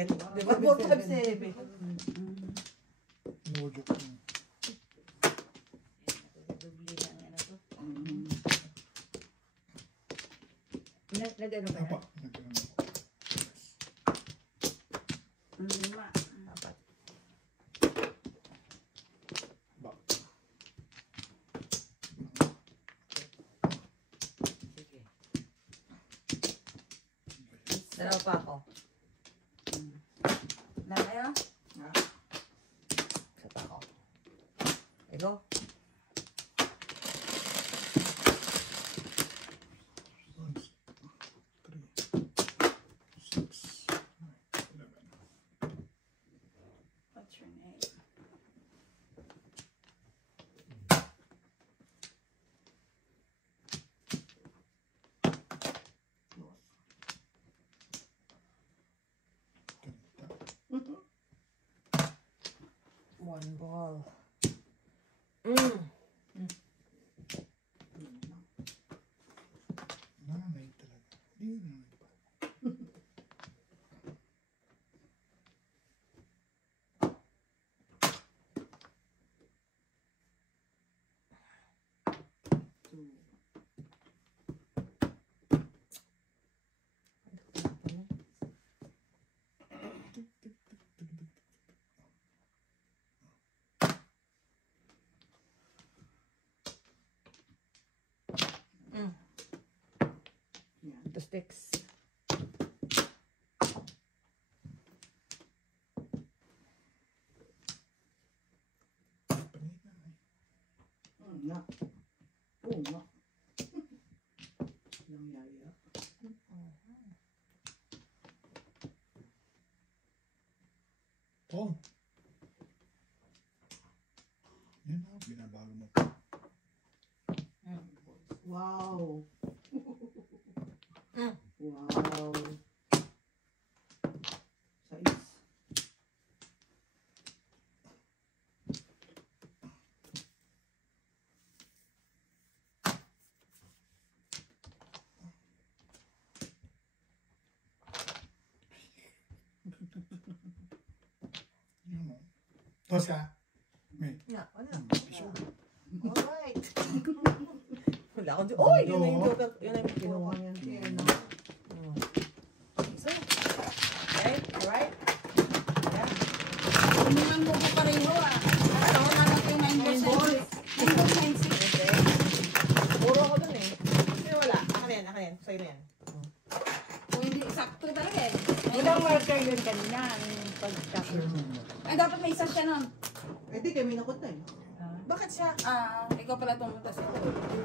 Bakit? Di ba 457? No joke. Dubli lang yan ako. Nag-ano ka Apa, na? nagkaroon ako. Lima. Apat. Ba. Sige. Dalawa pa ako. Nalayo? Isa pa ako. Ego. What's your name? One ball. Nanay talaga. Hindi nanay pa. Two sticks. Panay nanay. Nga. Oo nga. Nangyaya. Tom. Yan na, binabago mo. Wow. Mm. Wow. Sais. Yan mo. Tos ka? May. Yeah, wala. Piso. Alright. Wala akong joke. Uy! Yun na yung joke. Yun na yung Kinuha kinuha. niyan si Erna. So, okay, alright. Yeah. Umingan mo ko pareho ah. Ano naman yung 9%? 9%. Okay. Puro ako dun eh. Pero wala. Akin yan, akin yan. Sa'yo na yan. Kung hindi sakto talaga eh. Walang marker yun kanina. Ang pag-capture. Ay, dapat may isa siya nun. Eh di kami nakot na eh. Bakit siya? Ikaw pala tumunta siya.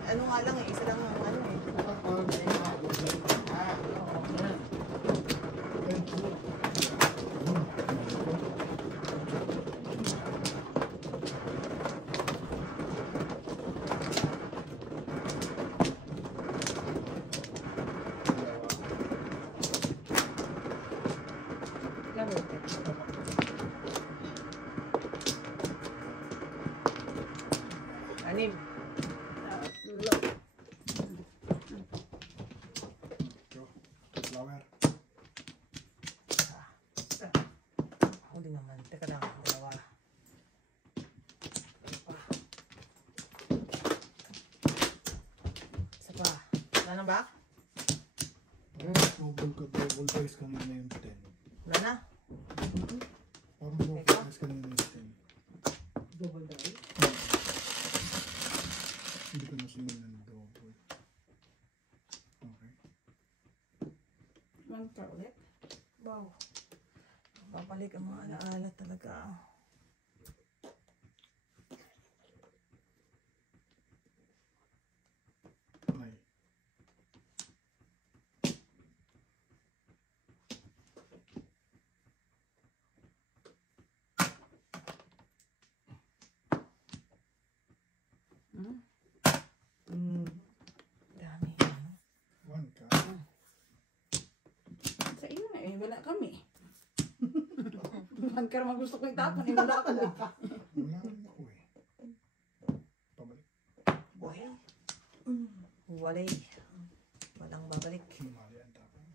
Ano nga lang eh. Isa lang ang ano eh. Anim. Flower. Ako din naman. Teka lang. Dalawa. Isa pa. Wala na ba? Double dice kanina yung 10. Wala na? Parang double dice kanina yung 10. Double die. Hindi ko nasunod ng double. Okay. One ka ulit. Wow. Babalik ang mga alaala talaga. Nay. Dami. One ka. Sa iyo na eh. Wala kami. Man ka naman gusto ko itapon eh. Wala kami. Wala rin ako eh. Pabalik. Boy. Walay. Walang babalik. Mali ang tapon.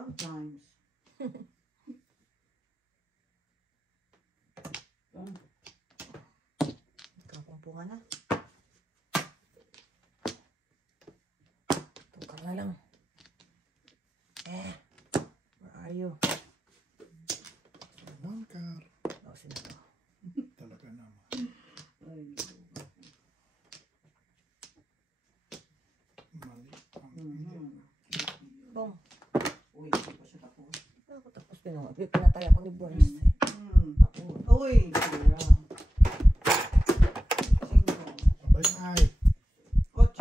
Sometimes. Kapampungan na. Tukang na lang. Where are you? One car. Oh, sino to? Talaga naman. Ay, Mali. Bong. uy, hindi pa siya tapos. Ako tapos pinatay ako ni Boris. Tapos. Uy, sira. 5, Abay na ay. 8.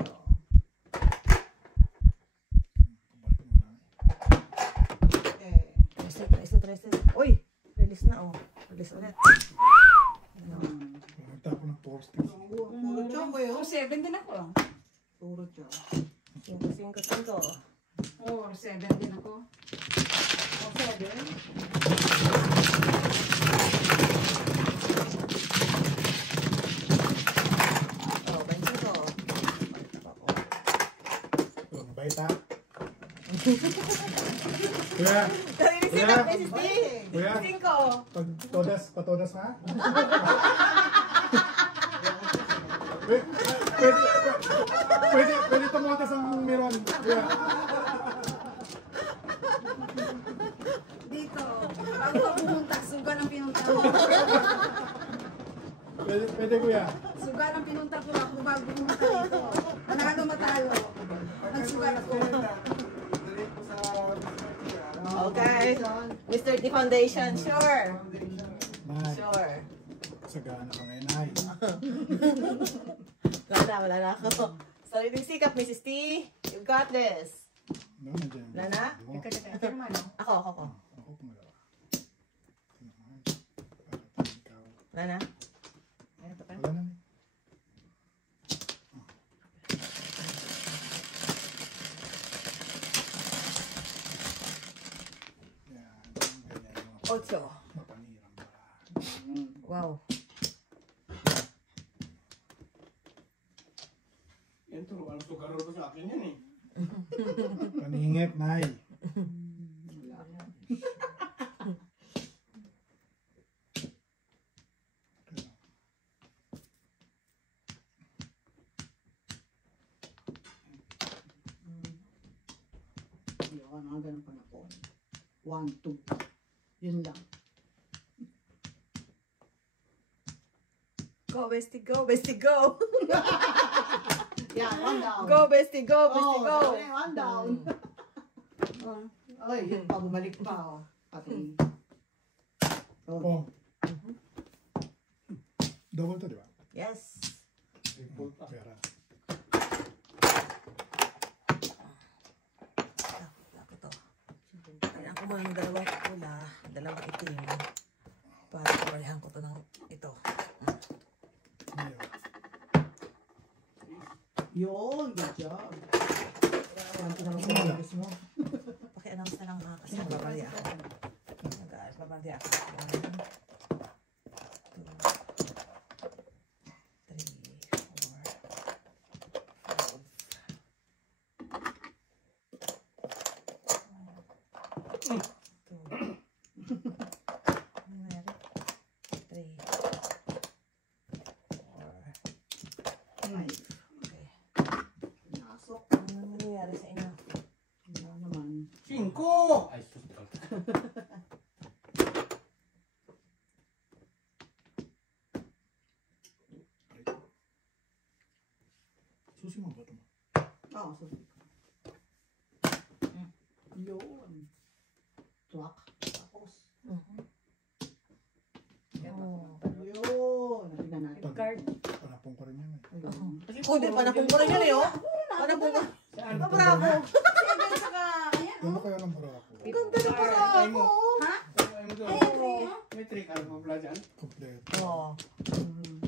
Balik mo na. Tres. Uy! Release na oh. Release ulit. Pumunta ako ng posting. Puro chong kayo. Oh, 7 din ako. Puro chong. 5. Oh, 7 din ako. Oh, 7. Oh, 25. Oh, mabait ha? Kuya, Narinig Kuya. sila, Mrs. D. kuya, 5. patodas ha? Pwede tumotas ang meron. Kuya. Dito. Bago ka pumunta, suga ng pinunta ko. Pwede kuya. Suga ng pinunta ko ako bago pumunta dito. Manalo matalo. Nagsuga ako. Okay. Mr. D Foundation, sure. Nay, Sure. sagana ka ngayon ay. Wala na ako. Sariling sikap, Mrs. T. You got this. No, nandiyan. Wala na? Mo. Ito naman, no? Ako. Ako pumagawa. Ikaw. Wala na? Wala na. Yan, ganyan mga 8. mapanirang ba. Wow. Yan to, alam ko garo sa akin yan eh. Paningit, nay. Hindi ako nga ganun pa na po. 1, 2. Yun lang. Go, bestie, go, bestie, go. Yan, 1 down. Go, bestie, go, bestie, Oh, go. sabi niya, 1 down. Ay, yun pa, bumalik pa. Oh. Pati. Oh. Double to, di ba? Yes. Pera. Ako to. Kailangan ko muna ng dalawang pula, dalawang itim. Para parehan ko to ng ito. Yun, good job. Alam ko naman Wala. sa mo. Paki-announce na lang mga kasi babalya ako. Babalya ako. 5! Ay, sus. Susi mo ba ito? Oo, so. Yun. Twak. Tapos. Yun. Tingnan natin. Panapong ko rin yan eh. Ayun. Hindi, panapong ko rin yun eh, oh. Panapong ko. Saan? Bravo. Ano kayo ng barako? Ang ganda na pala ako. Ha? Ay, mo to. May trick ano mo pala dyan? Kompleto. Oo.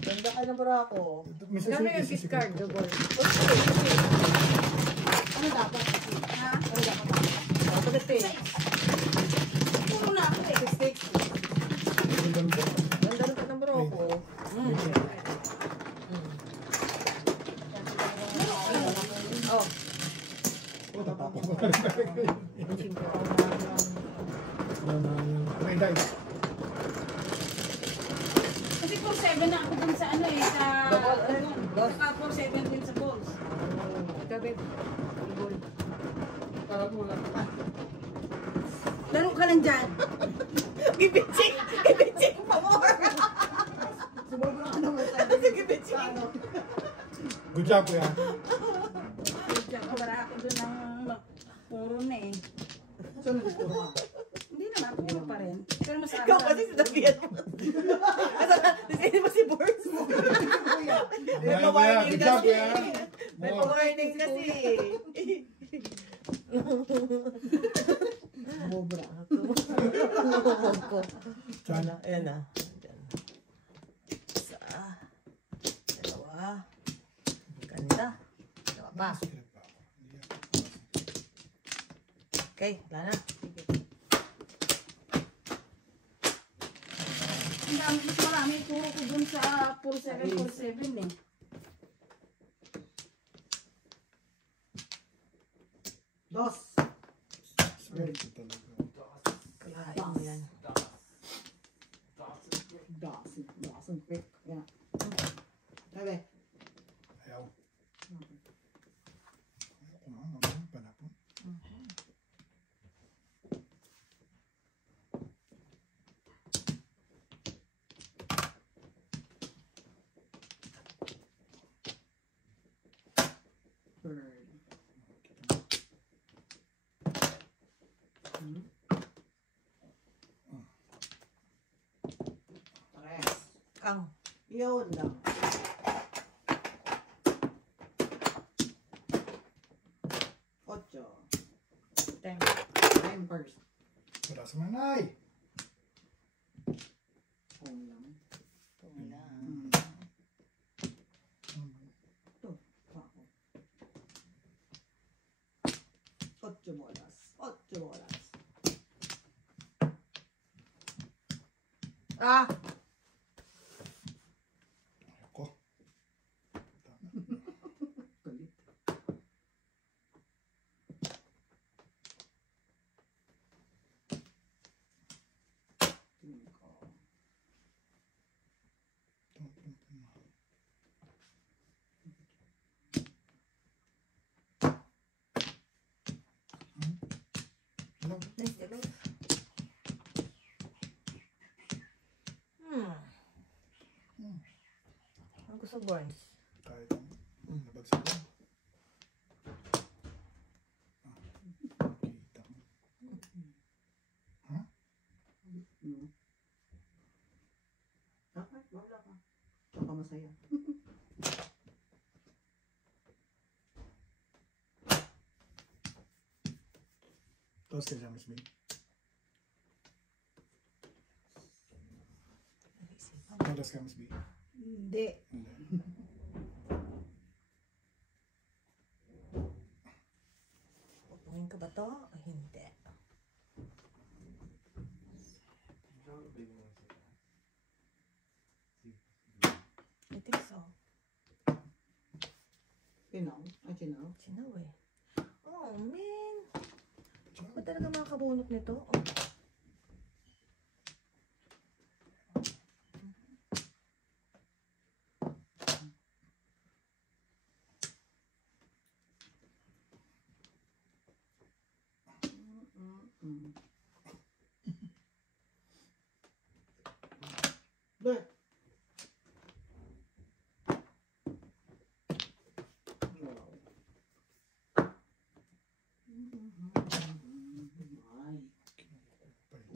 Ganda ka na para ako. Gano'n yung gift card, double. Ano dapat? Ha? Ano dapat? Ako na pay. Puro na ako eh. 6. Ganda. Ganda na ng bro ko. Oh. Oh, tatapong ko rin. Simple. 4-7 na ako dun sa ano eh, sa... Dos. Saka 4-7 din sa balls. Gabi. Ball. Kala ko wala. Laro ka lang dyan. Gibitsing! Gibitsing pa more! Sumobra ka naman sa Gibitsing! Good job, kuya. Diyan ka, wala ako dun ng puro na eh. So, nagpuro ka. Hindi naman, puro pa rin. Pero mas Ikaw kasi sinabihan mo. Kasi mo si Boris mo. May Kuya, pa-warning good job, kasi. kuya. May More. pa-warning kasi. Sumobra. Tumumog ko. Sana, ayan na. Ayan. Isa. Dalawa. Ganda. Dalawa pa. Okay, wala na. Ang dami, mas marami puro ko dun sa 4-7 eh. Dos. Very Ito talaga. Kalahain mo yan. doesn't pick. Yeah. Sabi. Ayaw. Ayaw ko nga, mamaya panapon. Bird. Tres. Kang. Yun lang. Ocho. Ten. Ten first. Wala sa manay. Kung lang. Wala. Ito. Ako. Ocho bolas. Ocho bolas. Ah! Ako. Galit. Tingin ko. Alam. Nice to know. Ang gusto Burns. Kahit ang nabagsak lang. Kita mo. Okay, wala ka. Tsaka masaya. Tapos kay James Bay. Tapos kay James Bay. Hindi. Hindi. Pupungin ka ba to? O hindi? I think so. Pinaw? Ay, chinaw? Sinaw eh. Oh, man. Ba't talaga makakabunot nito? Oh. There. Why?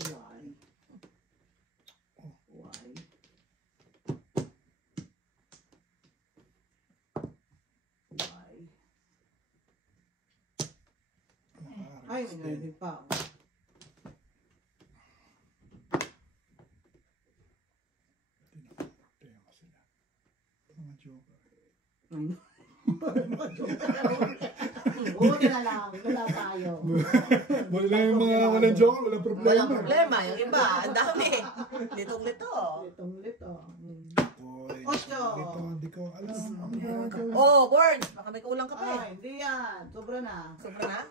Why? Why? Why? Ay, may narinig pa ako. Tema sila. Mga joker. Ay, no. Buti na lang. Wala tayo. Wala yung mga walang joker, walang problema. Walang problema. Yung iba, ang dami. Litong-lito. Litong lito. Boy, Ocho. Ito, hindi ko alam. Ang gagawin. Oh, Burns. Baka may kulang ka pa eh. Ay, hindi yan. Sobra na. Sobra na?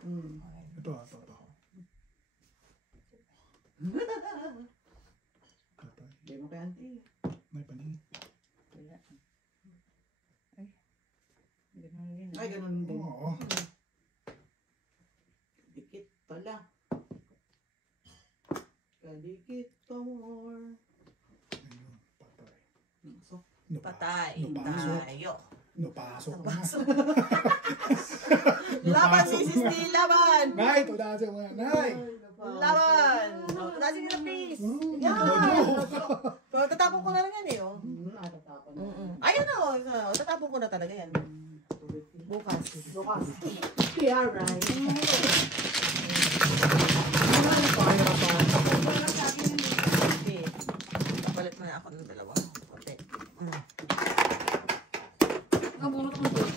Ito. Tatay. Hindi mo kay auntie. May paningin. Wala. Ay. Ganun din. Ay, ganun din. Oo. Dikit pala. Kadikit pa more. Ayun, patay. So, Patay. Napasok. Tayo. Napasok ko na. Laban si Sisti, laban! Nay, tulaan siya mga nay. Laban! Tunasin nila please. Yan! So, tatapon ko na lang yan eh. Oh. natatapon na. Ayun na oh. Tatapon ko na talaga yan. Bukas. Bukas. Yeah, right. Okay. Kapalit mo na ako ng dalawa. Okay. Nabunot mo doon.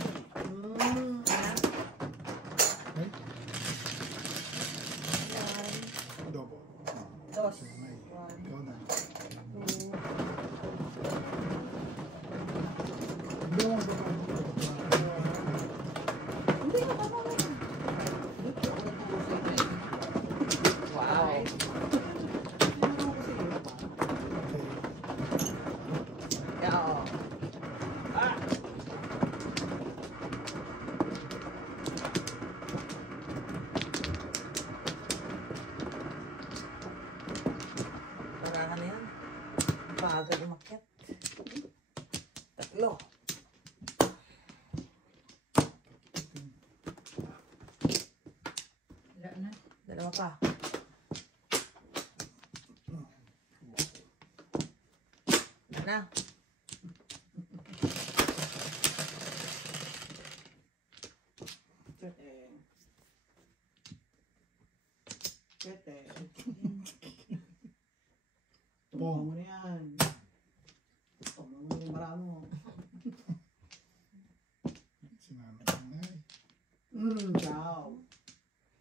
Double. Dos. So, nay. Ikaw na. Wow. Yeah, oh. Para na yan. Bagal umakyat. Tatlo. Wala na. Dalawa pa. Wala na. Kete. Tumawa mo na yan. Tumawa mo na yung maramo. Sinanay ang nay. Ciao.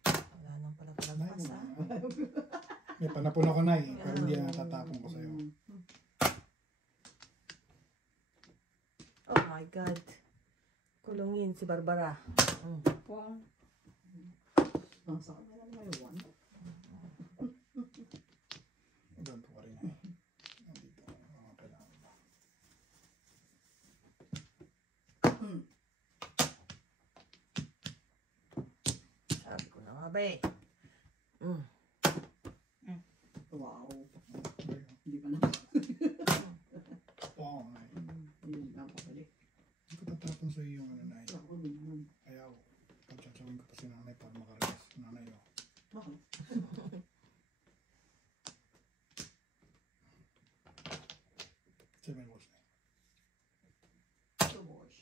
Wala nang pala palagpas ha. May panapon ako nay. Pero hindi na natatapon ko sa'yo. Oh my God. Kulungin si Barbara. Wow. Nasa kanila naman yung one. Don't worry na. Nandito. Kailangan ba? Sabi ko na nga ba eh. Wow. Hindi pa na. Oo nay. Hindi na papalik. Hindi ko tatapon sa'yo yung ano nay. Ako din naman. Ayaw. Pagtsatsawan ko pa si nanay para makarelast. Nanay oh. Bakit? Seven balls na. Subosh.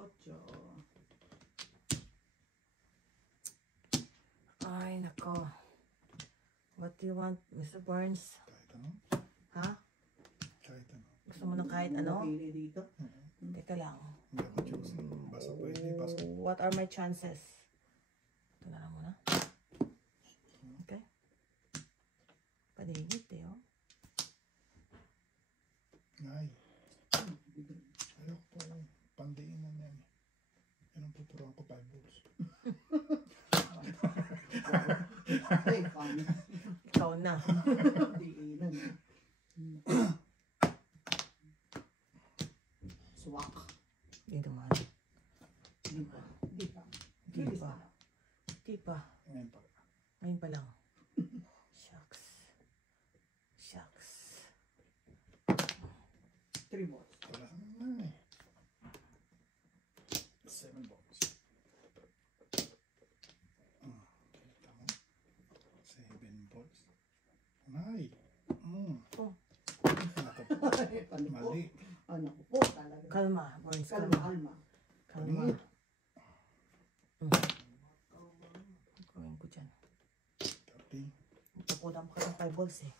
Ocho. Ay, nako. What do you want, Mr. Burns? Kahit ano. Ha? Kahit ano. Gusto mo ng kahit ano? Pili dito. Teka lang. Hindi ako choosing. Basta pwede. Basta. What are my chances? Ito na lang muna. Okay. Paligid eh, oh. Nay. Ayaw ko po. Pandiin na yan. Yan ang pupuruan ko 5 balls. Ay, fun. Ikaw na. Diinan. Swak. Hindi naman. Di pa. Di pa. Hindi pa. Hindi pa. Ngayon pa. Ngayon pa lang. Shucks. Shucks. 3 balls. Wala na eh. 7 balls. Kita mo? 7 balls. Nay. Oh. Mali. Ano ko po talaga. Kalma, Burns. Kalma, Kalma. kalma. Kalma. Gawin ko dyan. 30. Papunan ko ng 5 balls eh.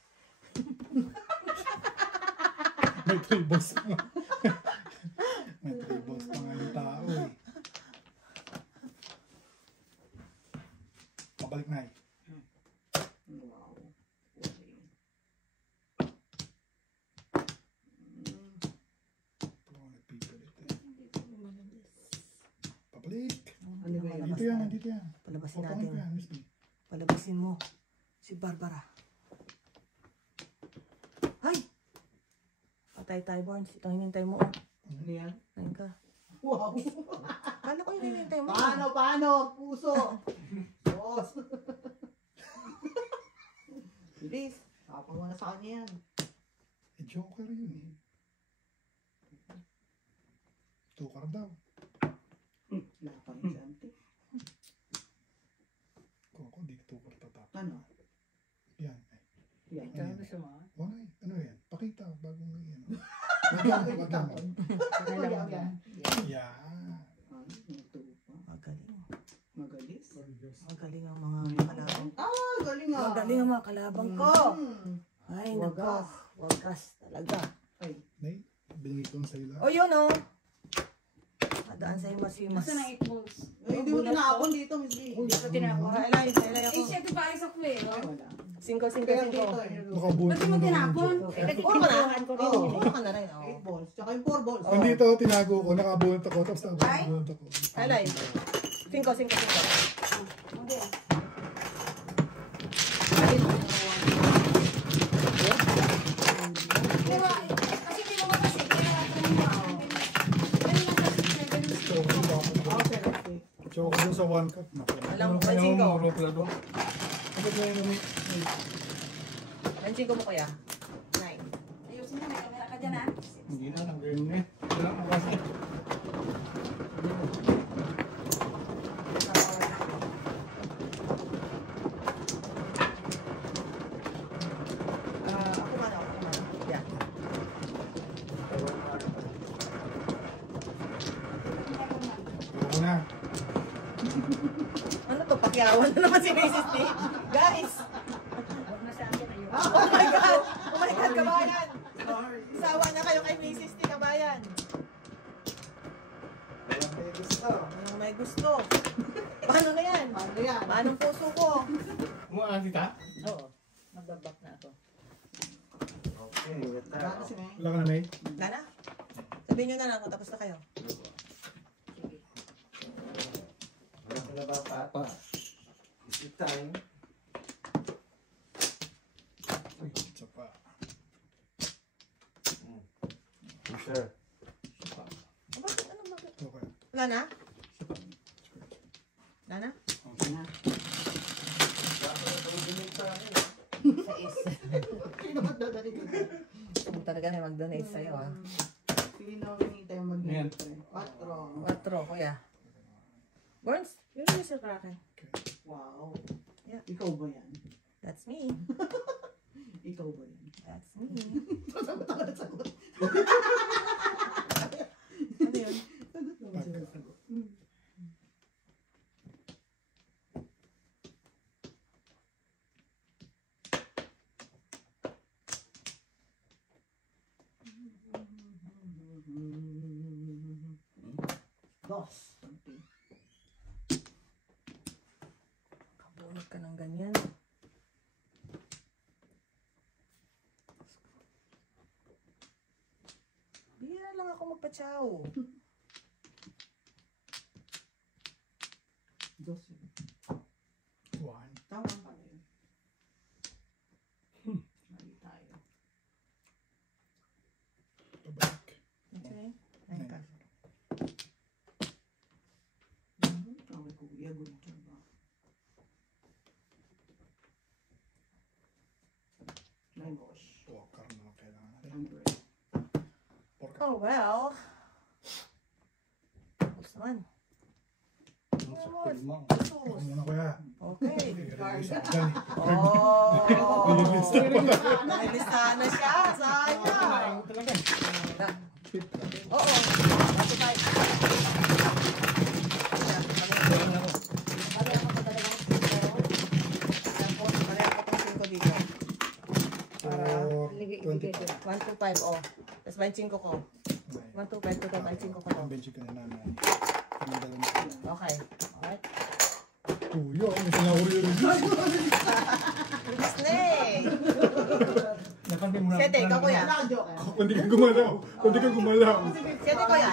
May 3 balls pa. May 3 balls pa nga yung tao eh. Pabalik na eh. Wow. Ito ako nagpipilit eh. Pabalik. Ano ba yan? Dito yan, dito yan. Palabasin Pupangin ko natin. yan, Miss B. Palabasin mo si Barbara. Tay Barnes, ito hinintay mo. Ano yan? Ayun ka. Wow! Kala ko hinintay mo. Paano? Puso! Boss! Bilis! Tapang mo na sa kanya yan. Joker yun eh. Joker daw. Wala pa rin si Auntie. Koko, di Joker tatap. Ano? Yan. Yan. Ito ang gusto mo. Wala eh. Ano yan? Pakita. Bagong yan. Wala lang yan. Yeah. Ay, ito pa. Magaling. Magalis. Magaling ang mga kalaban. Ah, galing ah. Magaling ang mga kalabang ko. Mm. Ay, nako. Wagas talaga. Ay, Nay, binigay ko na sa'yo lahat. O yun o. Madaan sa'yo masimas. Nasaan ang 8 balls? ay, hindi mo tinapon dito, Miss Lee. Hindi ko tinapon. Kailay ako. Eh, siya ito pa isa ko eh. Ay, wala. 5. Kaya dito eh. Nakabuhat Ba't mo tinapon? Eh, puro ka na. Puro ka na rin. 8 balls. Tsaka yung 4 balls. Andito, tinago ko. Nakabuhat ako. Tapos nakabuhat ako. Kailay. 5. Hindi. Pero, kasi hindi mo kasi, kaya natin yung wow. Ano lang kasi, ganun siya. Okay, okay. Choco dun sa 1 cup. Naku. Alam mo, pansin ko. Kapag na yun, Pansin ko mo kuya. 9. Ayusin mo, may camera ka dyan ah. Hindi na, nag-game na eh. Wala na kasi. Ako man. Yeah. ako na. Ano to? Pakyawan na naman si Mrs. T. Guys! Huwag na sa akin, ayun. Oh my God! Oh my God, kabayan! Sawa na kayo kay Mrs. T, kabayan. Anong may gusto? Paano na yan? Ano yan? Paano puso ko? Kumaan kita? Oo. Mag-back na ako. Wala kasi may. Wala ka na, Nay? Lana? Sabihin nyo na lang kung tapos na kayo. Papa. Is it time? Uy, isa pa. Sure. Bakit? Okay. Wala na? Wala na? Okay na. Sino magdadali ko? Kung talaga may mag-donate sa'yo ah. Sino ang hinihintay yung mag-donate? 4, kuya. Burns, yun yung sa kraken. Wow. Yeah. Ikaw ba yan? That's me. Ikaw ba yan? That's me. Sagot ako na sagot. Ano yun? Sagot naman siya ng sagot. Dos. Kabunot ka ng ganyan. Bihira lang ako magpa-chow. Dos yun. 1. Tama pala yun. Mali tayo. Pabalik. Okay? Ayun ka. Okay, kuya. Good job. Nine wash. Joker na lang kailangan natin. 100. Oh well. Tapos naman. Ako muna, kuya. Okay. Isa dyan. Oh! Nililista pa lang. Nalilistahan na siya. Sayang. Oo. Bago tayo. Pareho ko itong 5 dito. Para 25. 1, 2, 5. Oh. Tapos 25 ko. 1, 2, 5, 2, 5, 25 ko to. Ang bench ka na nanay. Pinadala mo. Okay. Alright. Kuya, ano sinahuri rin? Bilis na eh. Napansin mo na. Sete, ikaw kuya. Wala ka joke. Kundi ka gumalaw. Kundi ka gumalaw. Sete kuya.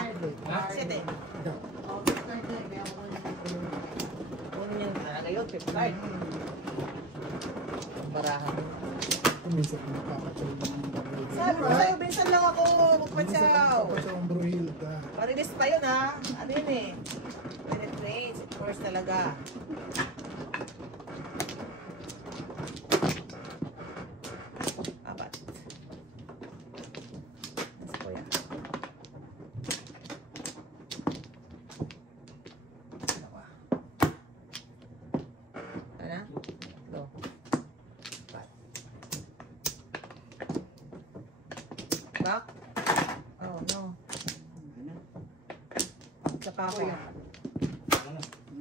Sete. Okay, start na. Kaya ako na Kunin yan talaga yun. 5 card. Barahan. Kuminsan ko nakakachal ng Sa Sabi ko sa'yo, minsan lang ako magpatsaw. Papatsaw ang Brohilda. Marilis pa yun ha. Ano yun eh? Penetrate. Of course talaga. Apat. Nasa kuya. Dalawa. Ano? Go. Apat. Back. Oh no. Ano? Sa pa ako. Ano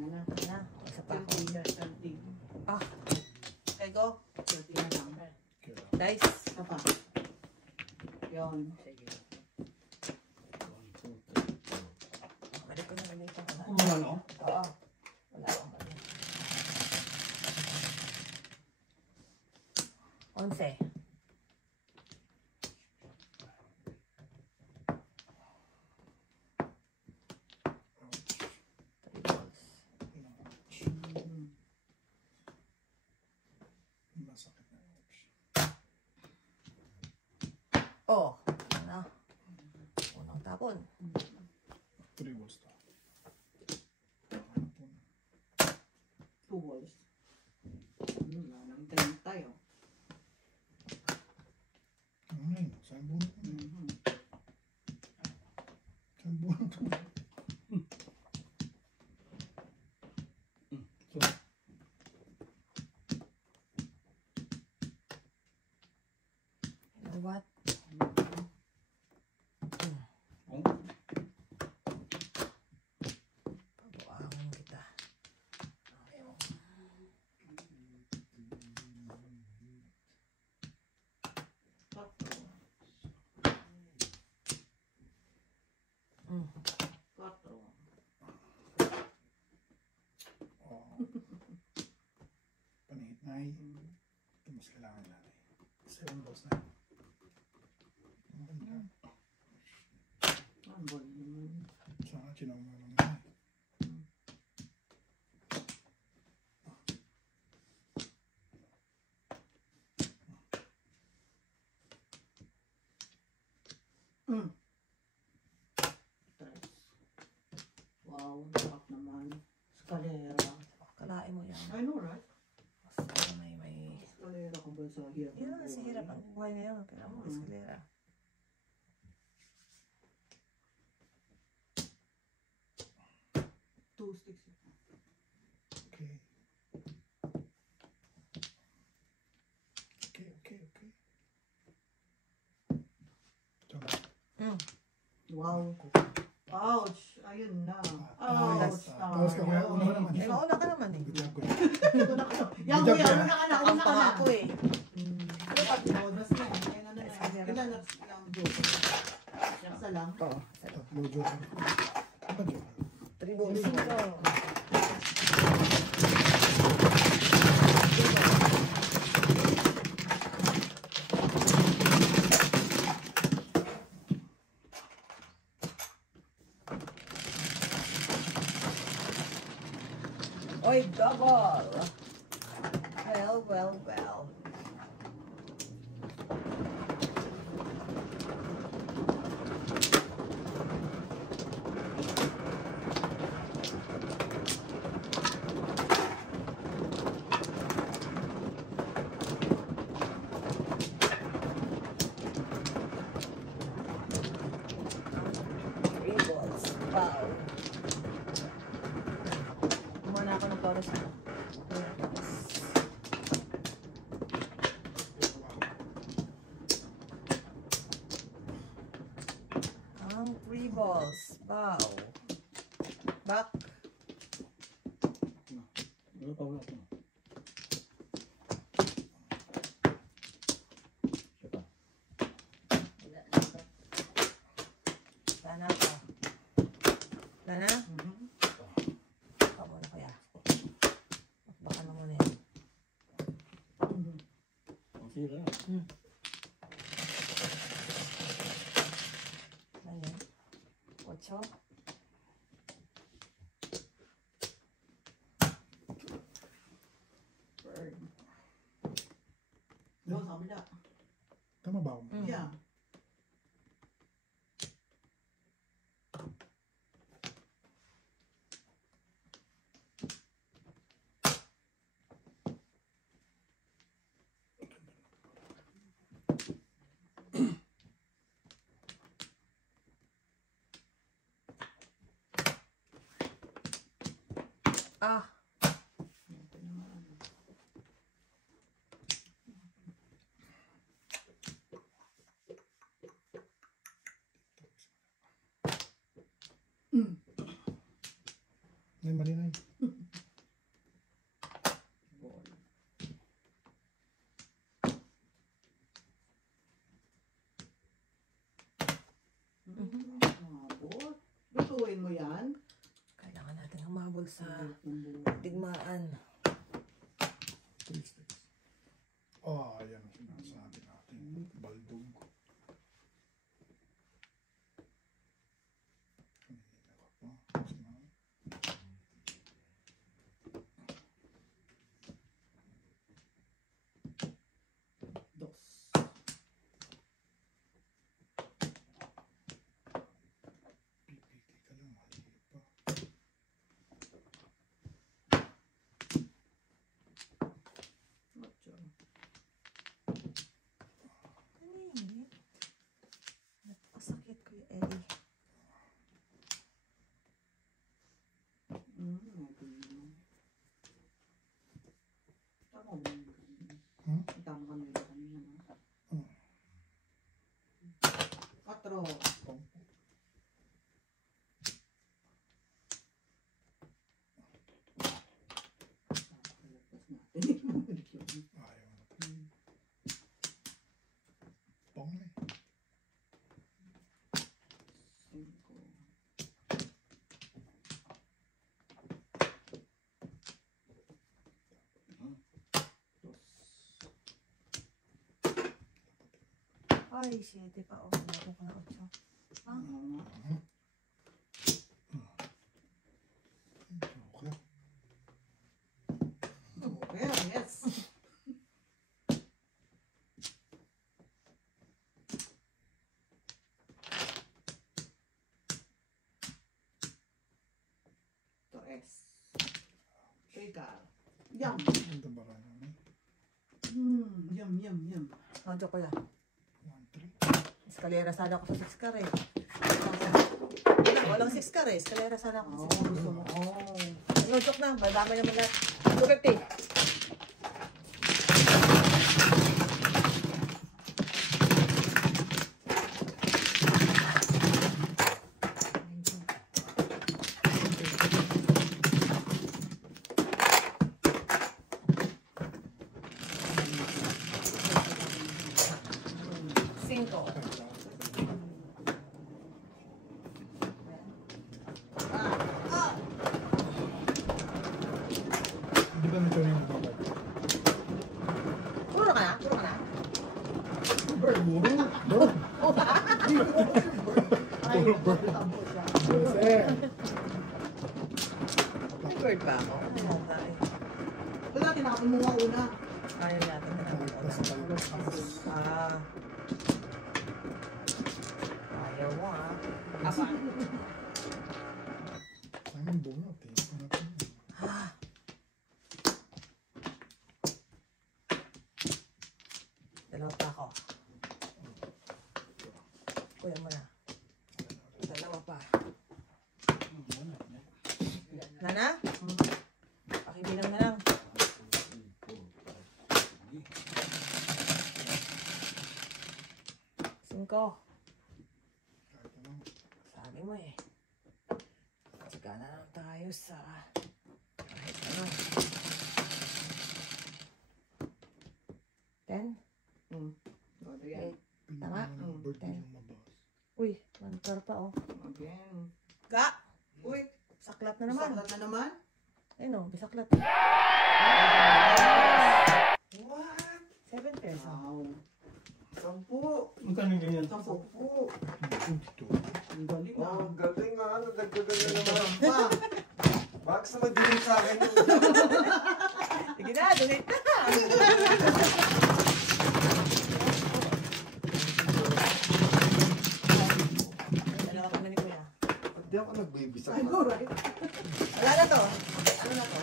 na? Na. Sa pa ako. 30 years, 30. Ah. Okay, go. 30 na lang. Dice. Isa pa. Yun. Sige. Balik ko na ulit ang Ako muna, no? Oo. Wala akong mali. 11. Three balls. Masakit na. Oh. Ano? Unang tapon. 3 balls to. 2 balls. Wala nang 30 tayo. Ano na yun? Saan bunot mo? Mhm. Saan bunot mo? You know what? Oh, Pabuangan kita. Okay mo. Tatlo. Mm. 4. Oo. Panihit na ay. Ito mas kailangan natin. 7 balls na. Ang ganda. One ball naman. Sana chinama lang na. Mm. 3. Wow, dapat naman. Escalera. Kalain mo yan. I know, right? Basta may... Escalera ko ba sa hirap? Yan ang sa hirap ang buhay ngayon. Kailangan mo eskalera. Two sticks. Okay. Okay. Tama. Mm. Wow. Ouch! Ayun na. Ayos. Ouch! Tapos ka kaya una ka naman. Eh, mauna ka naman eh. Good job, good. Yan, Good job, kuya. kuya. Una ka na. Ang Una ka pang na. ako eh. Bonus na. Ayan na na. Ilan na lang joke? Isa lang. Oo. Tatlo joker. Ano joker? 3 balls. Oy, double. Well. Three balls. Wow. Kumana ako ng bonus mo. Ang 3 balls. Wow. Back. wala pa. Siya pa. Sana pa. Sana? Baka muna kaya. Baka na muna yan. Ang sira. Ayan. 8. Doon sa kabila. Tama ba ako? Mm. Yeah. Ah, Ito naman. Ay, mali na yun. Mabot. Lutuin mo yan. kailangan natin humabol sa Ng buo. digmaan. 3 sticks. Oh, ayan ang sinasabi natin. Baldog. Kanina ka pa. Tapos na. Dos. Pipili ka lang. Mali pa. Ocho. Kanina. Napakasakit ko yung Eddie. Ito yun. Tama ba yun? Hmm? Tama ka nila kanina, no? Hmm. 4. Ayaw na. Pong na eh. Ay, 7 pa. Oh, wala ko na 8. Okay. Yes. To S. Trigger. Yum. Ang tabara naman. Yum, yum, yum. Ano ko yan? 1, 3. Eskalera sana ako sa 6 car eh. Walang 6 car eh. Eskalera sana ako sa 6 car. Gusto mo. Oh. No joke na. Madami naman lahat. 250. Cinco. Di ba nito yung babag? Puro ka na? Puro ka na? Bird, buro. Bird. Puro bird. Yes, May bird pa ako. Ayan tayo. Wala, tinapon mo nga una. Ayaw natin na Ah. Ayaw mo ah. Apa? Ang bunot eh. Ano to? Dalawa pa ako. Kuya mo na. Dalawa pa. Nana? Pakibilang na lang. Cinco. Kahit ano. Sabi mo eh. Saka na lang tayo sa kahit ano. 10? Todo yan. Tama? Pinaka ng bird Ten. lumabas. Uy, mantar pa oh. Again. Ga! Uy, Saklat na naman. saklat na naman. Ayun oh, bisaklat. What? 7 pesos. Wow. 10. Magkano ganyan? 10 po. Dito. Ang galing Oh, ah. galing nga. Nadagdagan na naman. Pa. Bakit sa madilim sa akin yun? Sige na, donate na. Dalawa kami ni Kuya. Hindi ako nagbibisa. I know, right? Wala na to. Ano na to?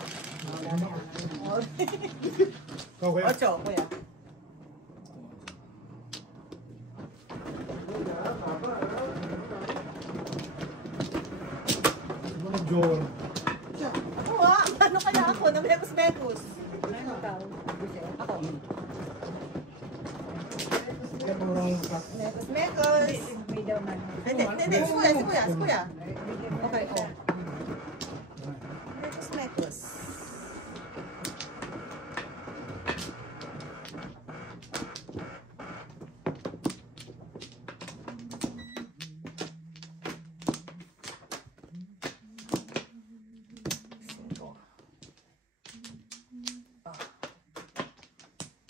Ikaw kaya? 8, Kuya. Ano na Joel? Siya. Oo ah. ako na mekos-mekos. Ano tao? Ako. Mekos-mekos. May daw man. Hindi. Si kuya. Okay, oh. Mekos-mekos.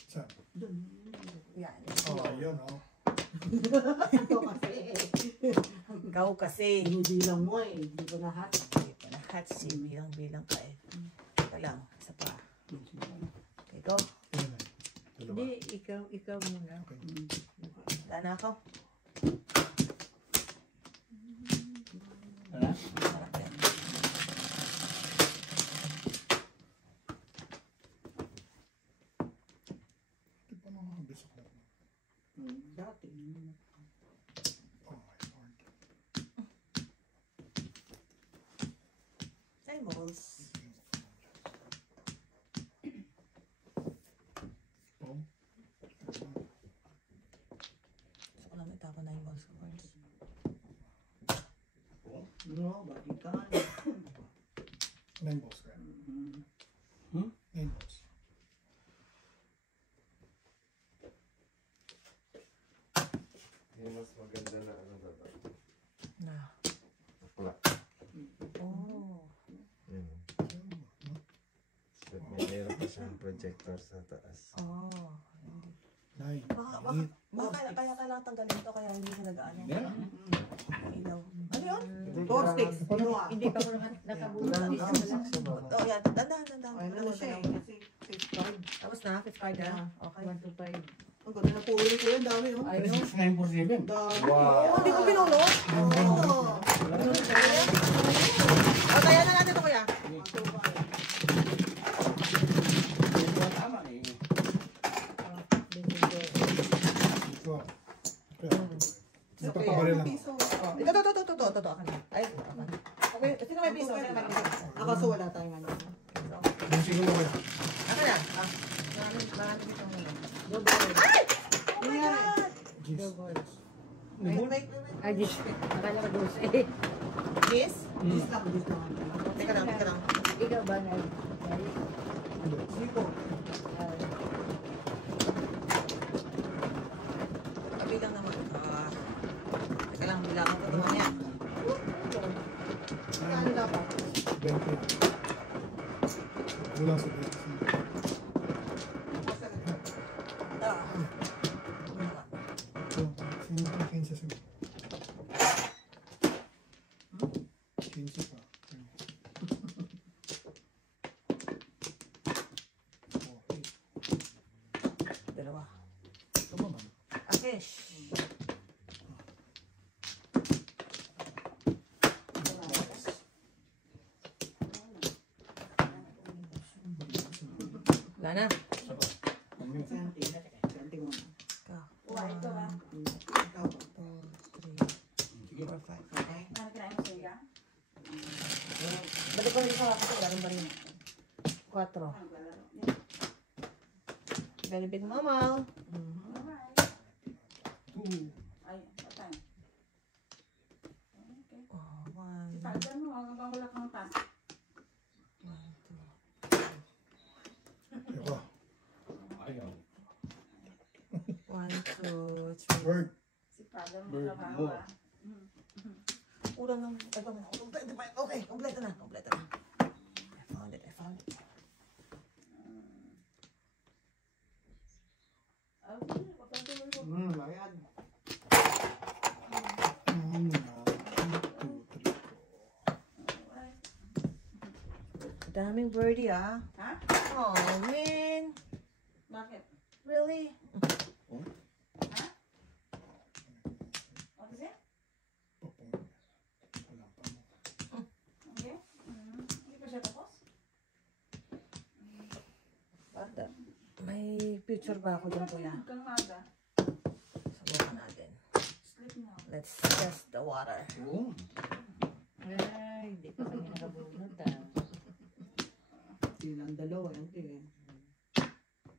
Saan? Yan. Oh, yun, oh. Ito kasi Ikaw kasi. bilang mo eh. Hindi ko lahat. Hindi pa lahat. Bilang ka eh. Ito lang. Isa pa. Okay, go. Yun na. Dalawa. Hindi, ikaw muna. Okay. Wala na ako. Wala? Sarap yan. Di ba nakakabisok na? Dati. Oh my Lord. Nine balls. Oh. Gusto ko lang itapon 9 balls ko cards. No, balikan. 9 balls, right? Hmm? 9 balls. Yung mas maganda na ano ba? Na. Pula. Oh. Yun. But may meron pa siyang projector sa taas. Oh. 9. Baka kaya kailangan tanggalin ito kaya hindi siya nag-ano. Meron. Ilaw. Ano yun? Four sticks. Hindi pa ko nakabulat. Oh, yan. Dandahan. Ay, ano siya eh. Kasi fifth card. Tapos na, 5 card na. Okay. 1 to 5. Ang ganda na puli ko yan. Dami yun. Ayun. 6947. Dami. Wow! Hindi ko pinulot. Oo. O, kaya na natin ito kuya. 1 to 5. Ito ang tama eh. Ito. Kaya. Napapabaril lang. Piso. Ito. Akin na. Ay, akin. Okay, sino may piso? Sino may piso? Akaso wala tayong ano. Yung siguro kaya. Akin na. Marami dito mo na. Double. Ay! Oh Ano my yan? God! Double. Wait. Ay, Diyos. Akala ko 12. Miss? Dis lang. Teka lang. Ikaw ba na? Hindi. ko. Kabilang naman. Teka lang, bilang ako ito mamaya. Ano dapat? 20. Kulang sa 20. Ito. Sino pa 15 siguro? 15 pa. Okay. Dalawa. Tama ba? Akish. Wala na. Senti. Senti mo. Ikaw. Ito ba? Ikaw ba? 2, 3, 4, 5. Okay. Ano kinain mo sa'yo ka? Balik ko rin sa kasi wala rin ba rin. 4. Ano ba laro? Very big mama. Alright. Ay, patay. Okay. Oh, 1, Tagal mo, hanggang wala kang tas. 2. Ayoko. Ayaw. 1, 2, 3. Bird. Si father mo Bird trabaho mo. ah. Kulang lang. Okay, kompleto na. I found it. Okay, wag kang tuloy mo. Ayan. 1, 2, 3, 4. Alright. Daming birdie ah. Ha? Oh, man. Bakit? Really? What is it? Papong. Wala pa mo. Okay. Hindi pa siya tapos? Bata. May picture ba ako dyan kuya? Hanggang maga. Subukan natin. Sleep now. Let's test the water. Oo. Ay, hindi pa kami nakabunod ah. Silang dalawa, hindi eh.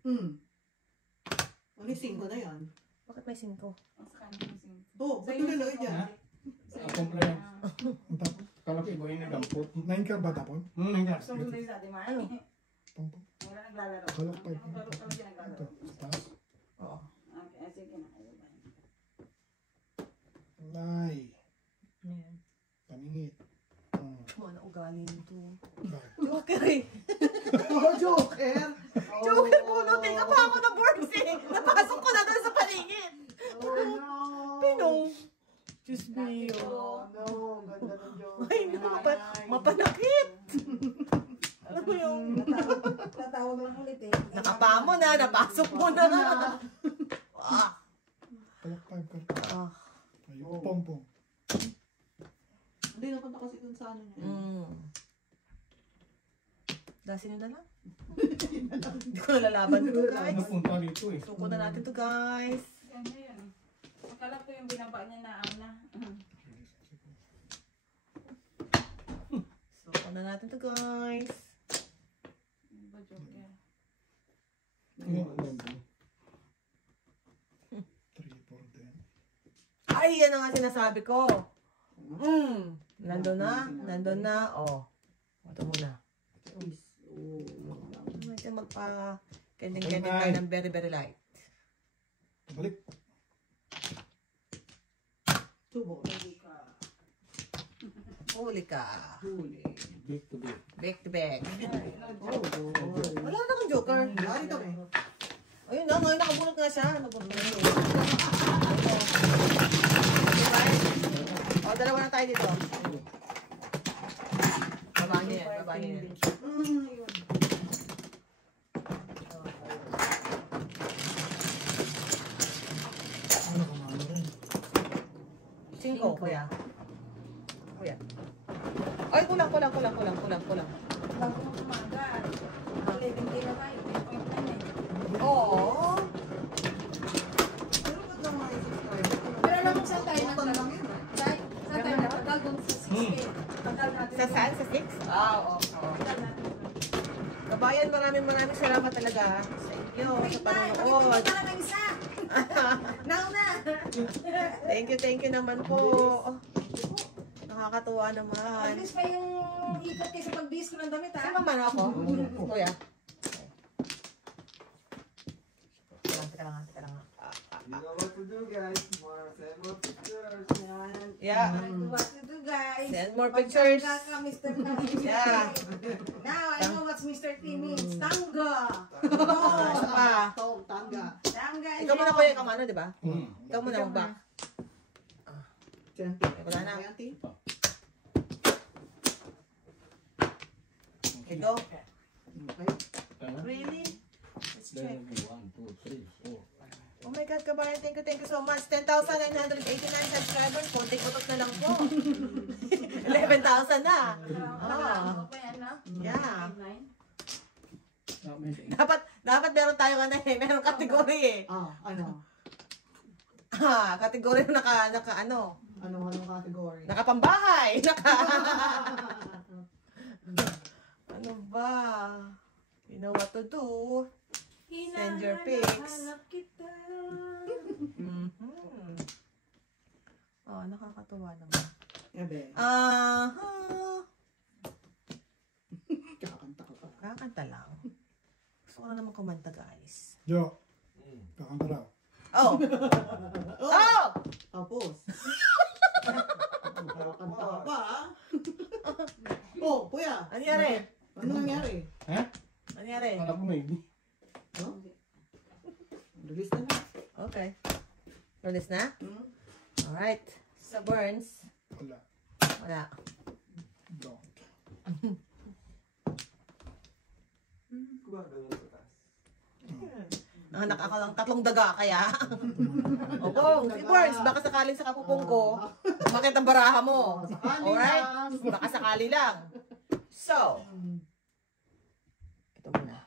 Ano 5 na yan? Bakit may 5? Ang sa kanya yung sing. Oh, ba't yung dalawa dyan? Akong plan. Ang tapos. Kalau ko iba yung gampot. 9 ka ba tapon? Nangyari. Gusto mo tayo sa atin, May? Pampang. Wala naglalaro. Kalok pa yun. Kalok pa siya Ito. naglalaro. Taas. Oo. Okay, sige na kayo ba? Nay. Ayan. Paningit. Ano ugali nito? Bakit? Joker eh. Oh, Joker! Joker po, lutin ka pa ako na boards eh. Napasok ko na doon sa paningin. Oh, no! Pinong. Diyos mio. Oh, no! Ganda ng Joker. Ay, mapanakit. Ano mo yung... Tatawag lang ulit eh. Nakapa mo na, napasok mo na. Ah. Kalok 5 ka. Ah. Ayun. Pompong. Hindi napunta kasi dun sa ano niya. Dasin nyo na lang. Hindi ko nalalaban to guys. Napunta dito eh. Suko na natin to guys. Yan na yun. Akala ko yung binaba niya na na. Suko na natin to guys. Ano ba, Joker? Ayun, 3, 4 din. Ay, yan ang nga sinasabi ko. Nandun na, oh. Ito muna. Ito magpa-kending-kending tayo ng very, very light. Balik. Tubo. Huli ka. Huli. Back to back. Back to back. Oh, boy. Wala na akong joker. Ah, ito eh. Ayun na, ngayon nakabunot nga siya. Ano ba? O, dalawa na tayo dito. Baba niya yan, baba niya yan. Yun. Ano ka mama rin? 5, kuya. Kuya. Ay, kulang. Bago mo umaga. 11K na ba? 8.9 eh. Oo. Pero ba't naman yung subscriber? Pero alam mo saan tayo Total lang yun. Saan tayo nagtagal dun sa 6K? Tagal natin. Sa saan? Sa 6? Oo. Tagal natin. Kabayan, maraming salamat talaga sa inyo, sa panonood. Para ng isa. Nauna. Thank you naman po. Nakakatuwa naman. At least pa yung ikot kayo sa pagbihis ko ng damit ha. Saan man ako? Kuya. Teka lang. You know what to do, guys. Send more pictures. Yeah. What to do guys? Send more pictures. Pagtangga ka, Mr. T. Yeah. Now I know what Mr. T means. Tangga. Isa pa. Tangga. Tangga. Ikaw muna kuya, ikaw muna, di ba? Hmm. Ikaw muna mag-back. Wala na. Ayanti. Ito. Okay. Really? Let's check. 1, 2, 3, 4. Oh my God, kabayan, thank you so much. 10,989 subscribers, konting utot na lang po. 11,000 na. Ano pa yan, no? Yeah. 9. Dapat meron tayo merong kategory eh. Ano? Kategory na ano, Anong category? nakapambahay. Ano ba? You know what to do. Send your pics. Kita. Oh, nakakatuwa naman. Ebe. Kakanta ka pa. Kakanta lang. Gusto ko na naman kumanta, guys. Jo. Kakanta raw. Oh! Oh! Tapos. Kakanta ka pa ha? Oh, kuya. Ano nangyari? Ano nangyari? Ha? Ano nangyari? Kala ko may Release na na. Okay. Release na? Alright. Sa Burns. Wala. Wala. Don't. Gumagano sa taas. Nanganak ako ng 3 daga kaya. Opo, si Burns, baka sakaling sa kapupong ko, umakit ang baraha mo. Alright? Baka sakali lang. So, ito muna.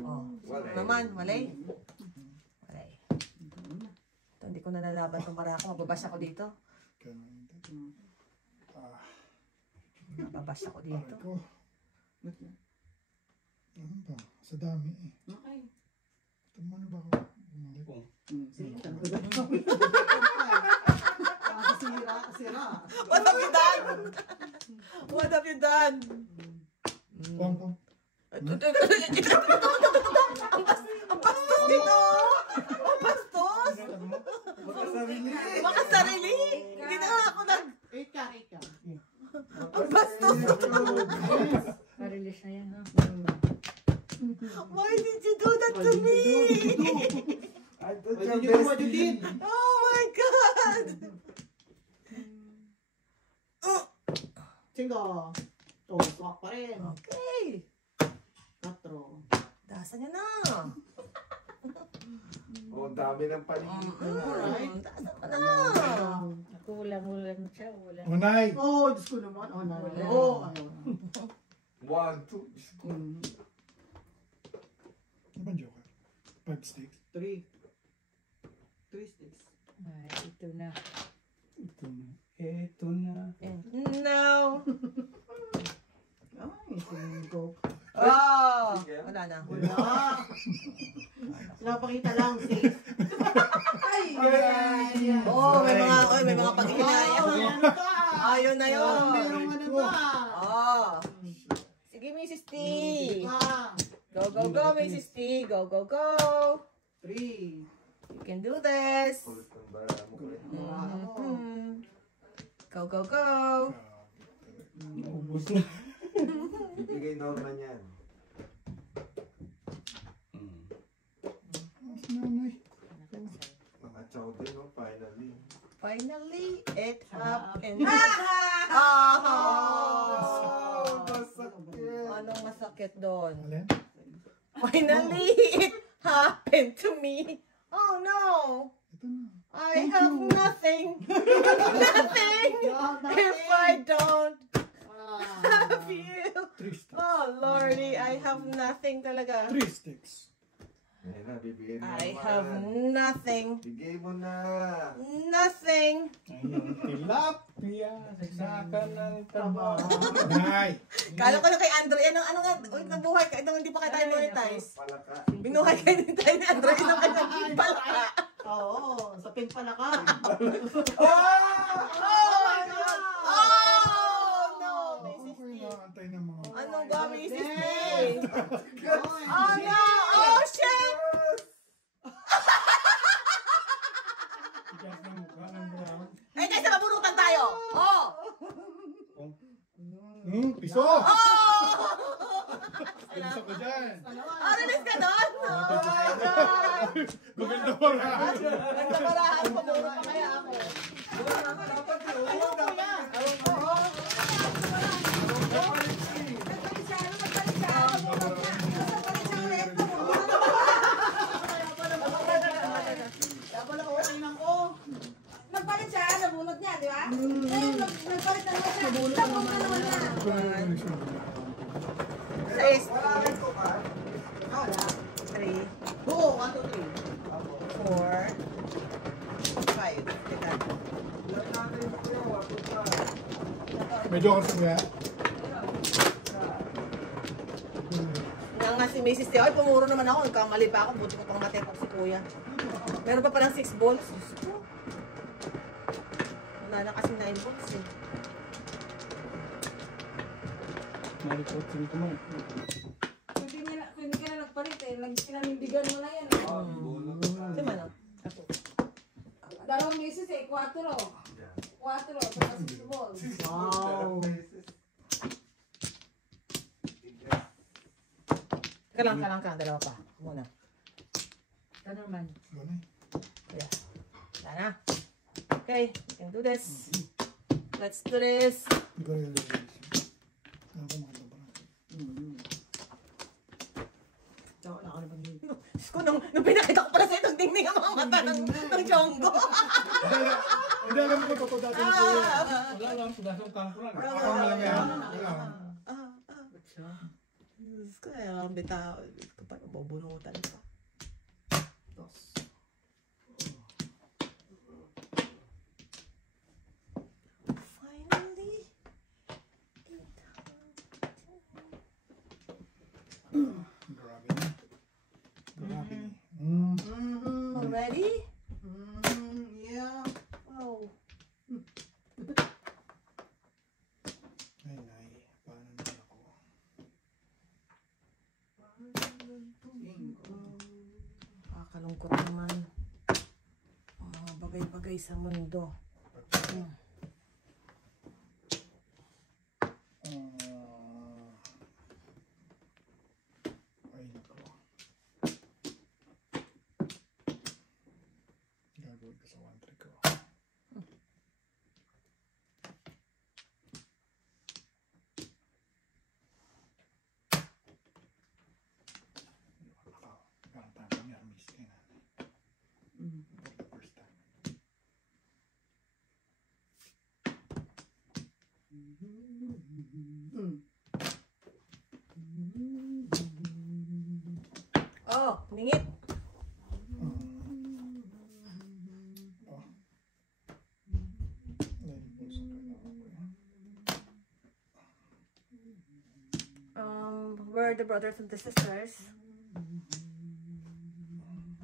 Oh, Walay. naman, walay. Walay. Ito, hindi ko na nalaban itong baraha ko. Mababash ako dito. Ganun din. Mababash ako dito. Aray ko. Ano ba? Sa dami eh. Okay. Tama na ba ako? Bumalik. Sige, Sira. What have you done? What have you done? Pong, pong. Ang bastos dito! Ang bastos! Makasarili! Hindi na nga ako nag... 8 ka. Ang bastos! Pa-release na yan, ha? Why did you do that to me? I thought What your did you do? What best you did? Oh my God! Cinco. Oh, swak pa rin. Okay. 4. Dasa niya na. Oh, dami ng paligid na. Alright. Dasa pa na. Kulang siya, kulang. Unay! Oh, Diyos ko naman. Oh, na. Wala. Oh, ayaw. 1, 2. Ano ba joker? 5 sticks. 3. 3 sticks. Ay, ito na. Ito na. Ito na. And now. Ay, singko. Oh! Wala na. Wala. Napakita lang, 6. Ay! Oh, may mga paghihinayang. Ayun na yun. Meron ka na ba? Oh. Sige, Mrs. T. Go, go, go, Mrs. T. Go, go, go. 3. You can do this. Kulit ng bara mo. Mhm. Go, go, go. Naubos na. Bibigay Norman yan. Mas nanay. Nakachaw din, no? Finally. Finally, it happened. Anong masakit doon? Alin? Finally, it happened to me. Oh no! Ito na. I have nothing. Nothing if I don't have you. 3 sticks. Oh Lordy, I have nothing talaga. 3 sticks. Ayun na, bibigay mo I naman. have nothing. Bigay mo na. Nothing. Ayun, tilapia. Saksakan ng taba. Unay! Kala ko na kay Andre, ano nga, uy, nabuhay ka, itong hindi pa kayo tayo monetize. Palaka. Binuhay kayo din tayo ni Andre, itong kanyang palaka. Oo, sa pink pala ka. Oh my God! Oh no, Ako Mrs. ko yung T. naantay ng mga... Ano ba, Mrs. T? Oh, Oh no! Oh shit! Tigas ng mukha ng brown. Ay, guys, mabunutan tayo! Oh! Piso! Oh! Piso ko dyan! Oh, release ka doon? Oh my God! Maganda pa rin! Ganda pala, pamuro pa kaya ako. Nagpalit siya, nabunot niya, di ba? Ngayon, nagpalit na naman siya. Tapos na naman niya. Six, Wala rin ko ba? wala. 3, Oo, 1, 2, 3. 4, 5. Teka. Wala natin kuya, wala pa. May joker sa kuya? Nga nga si Mrs. T. Ay, pumuro naman ako. Nagkamali pa ako. Buti ko pang matepok si Kuya. Meron pa palang 6 balls. Diyos ko. Wala na kasing 9 balls eh. Marikot rin ko man. Kung hindi ka na nagpalit eh, pinanindigan mo na yan eh. Di ba no? Dalawang beses eh, 4. 4, tapos 6 balls. Wow. Kalang, dalawa pa. Muna. Ito naman. Ganun. Yeah. Wala na. Okay, we can do this. Let's do this. Hindi ko rin lagay. Ano ko makita ba? Wala ka naman dito. Diyos ko, nung pinakita ko pala sa itong dingding ang mga mata ng chonggo. Hindi alam ko totoo dati ng kuya. Wala lang, sugasong ko lang. Ako na lang yan. Wala. Diyos ko, ayaw ang bitaw. Diyos ko, paano bubunutan pa? Finally, ready? Yeah. Wow. Ay, nay. Paano naman ako? Nakakalungkot naman. Ang mga bagay-bagay sa mundo. Ay, nako. Gagawin ko sa one trick ko. Parang tayo niya, miss ka na. For the first time. Oh, ningit. Naimpulso kailangan ko yan. Where are the brothers and the sisters?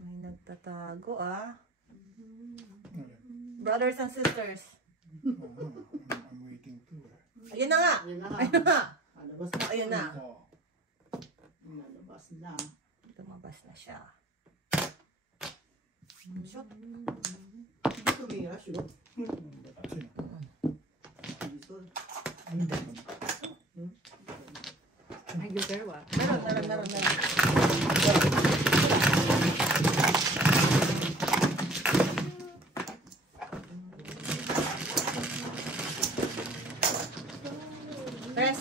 May nagtatago ah. Ngayon. Brothers and sisters. I'm waiting too. Ayun na nga. Ayun na. Ayun na. Alabas na. Ayun na. Oh, Alabas na. Lumabas na siya. Shoot. Hindi tumira, shoot. sino? Diesel. Ay, you care what? Meron. Press.